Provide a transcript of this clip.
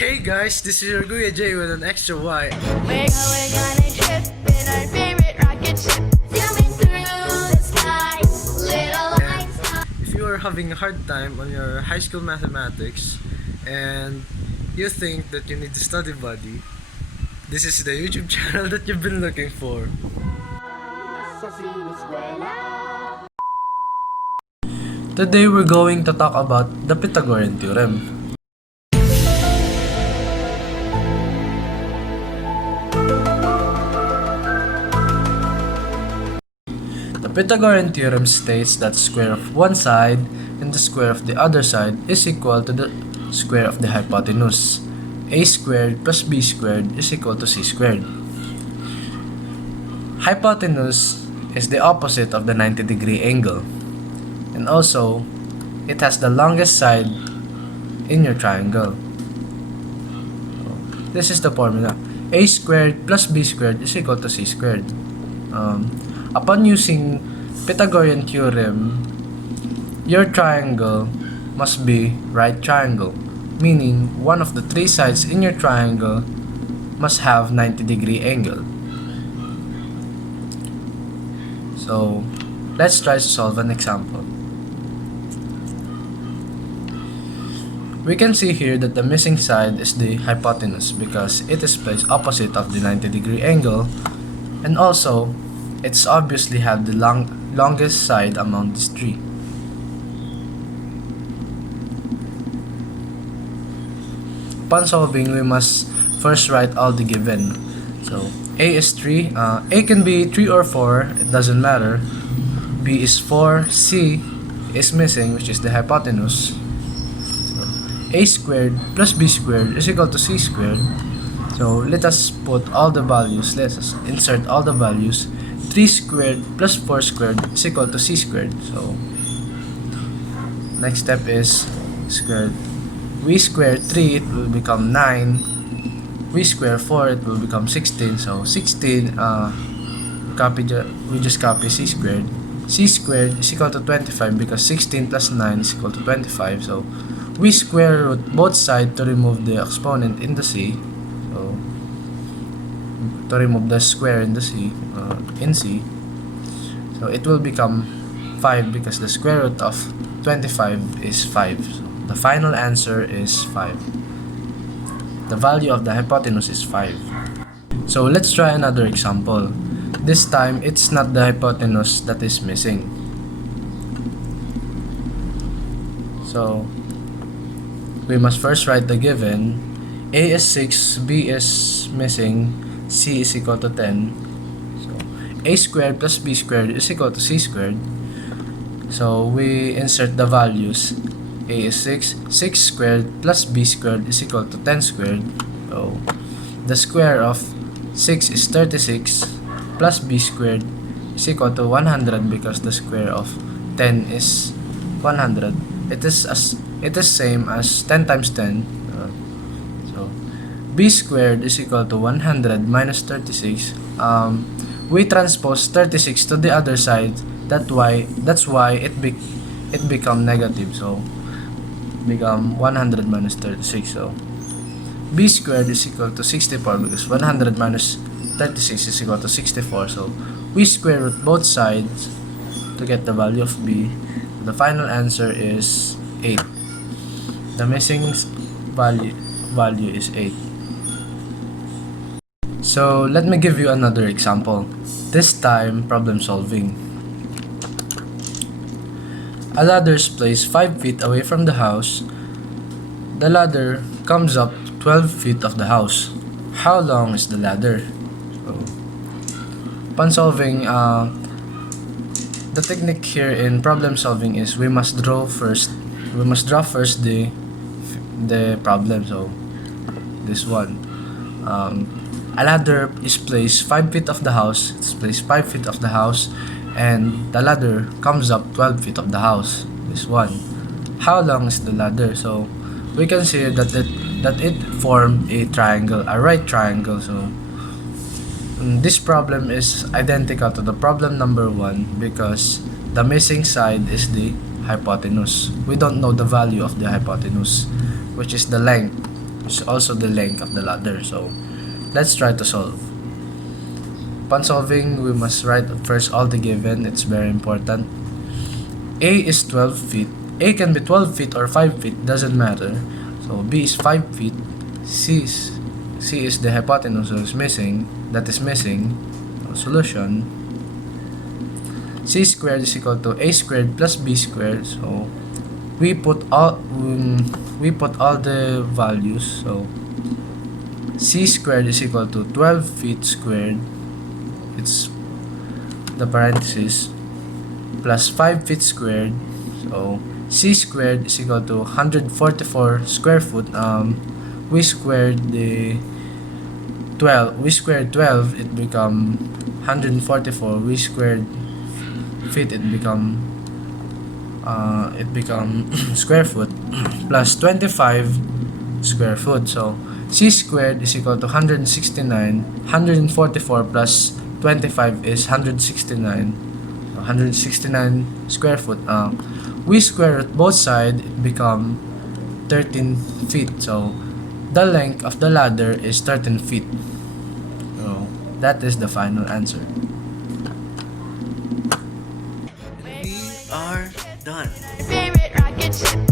Hey guys, this is your Guya J with an extra Y. We're going on a trip in our favorite rocket ship, zooming through the sky. Little lights on. If you are having a hard time on your high school mathematics and you think that you need to study buddy, this is the YouTube channel that you've been looking for. Today we're going to talk about the Pythagorean theorem. The Pythagorean theorem states that square of one side and the square of the other side is equal to the square of the hypotenuse. A squared plus b squared is equal to c squared. Hypotenuse is the opposite of the 90-degree angle, and also it has the longest side in your triangle. This is the formula. A squared plus b squared is equal to c squared. Upon using Pythagorean theorem, your triangle must be right triangle, meaning one of the three sides in your triangle must have 90-degree angle. So, let's try to solve an example. We can see here that the missing side is the hypotenuse because it is placed opposite of the 90-degree angle, and also it's obviously have the longest side among these three. Upon solving, we must first write all the given. So A is 3. A can be 3 or 4, it doesn't matter. B is 4. C is missing, which is the hypotenuse. So A squared plus B squared is equal to C squared. So let us put all the values. Let us insert all the values. 3 squared plus 4 squared is equal to c squared. So next step is squared. We square 3, it will become 9. We square 4, it will become 16. So 16, we just copy c squared. C squared is equal to 25 because 16 plus 9 is equal to 25. So we square root both sides to remove the exponent in the c. So to remove the square in the c, in c, so it will become 5 because the square root of 25 is 5. So the final answer is 5. The value of the hypotenuse is 5. So let's try another example. This time it's not the hypotenuse that is missing. So we must first write the given. A is 6, B is missing, C is equal to 10. So A squared plus B squared is equal to C squared. So we insert the values. A is 6, 6 squared plus B squared is equal to 10 squared. So the square of 6 is 36 plus B squared is equal to 100 because the square of 10 is 100. It is same as 10 times 10. B squared is equal to 100 minus 36. We transpose 36 to the other side. That's why it become negative. So become 100 minus 36. So B squared is equal to 64 because 100 minus 36 is equal to 64. So we square root both sides to get the value of B. The final answer is 8. The missing value is 8. So let me give you another example. This time problem solving. A ladder is placed 5 feet away from the house. The ladder comes up 12 feet of the house. How long is the ladder? So, upon solving, the technique here in problem solving is we must draw first the problem. So this one. A ladder is placed 5 feet of the house. It's placed 5 feet of the house, and the ladder comes up 12 feet of the house. This one. How long is the ladder? So we can see that it formed a triangle, a right triangle. So this problem is identical to the problem number 1 because the missing side is the hypotenuse. We don't know the value of the hypotenuse, which is the length. is also the length of the ladder. So let's try to solve. Upon solving, we must write first all the given. It's very important. A is 12 feet. A can be 12 feet or 5 feet, doesn't matter. So B is 5 feet. C is the hypotenuse, so is missing. That is missing. So solution. C squared is equal to A squared plus B squared. So we put all the values. So C squared is equal to 12 feet squared. It's the parenthesis plus 5 feet squared. So C squared is equal to 144 square foot. We squared 12, it become 144. We squared feet, it become square foot plus 25 square foot. So C squared is equal to 169. 144 plus 25 is 169. 169 square foot. We square root both sides, it become 13 feet. So the length of the ladder is 13 feet. So that is the final answer. We are done. Favorite rocket ship.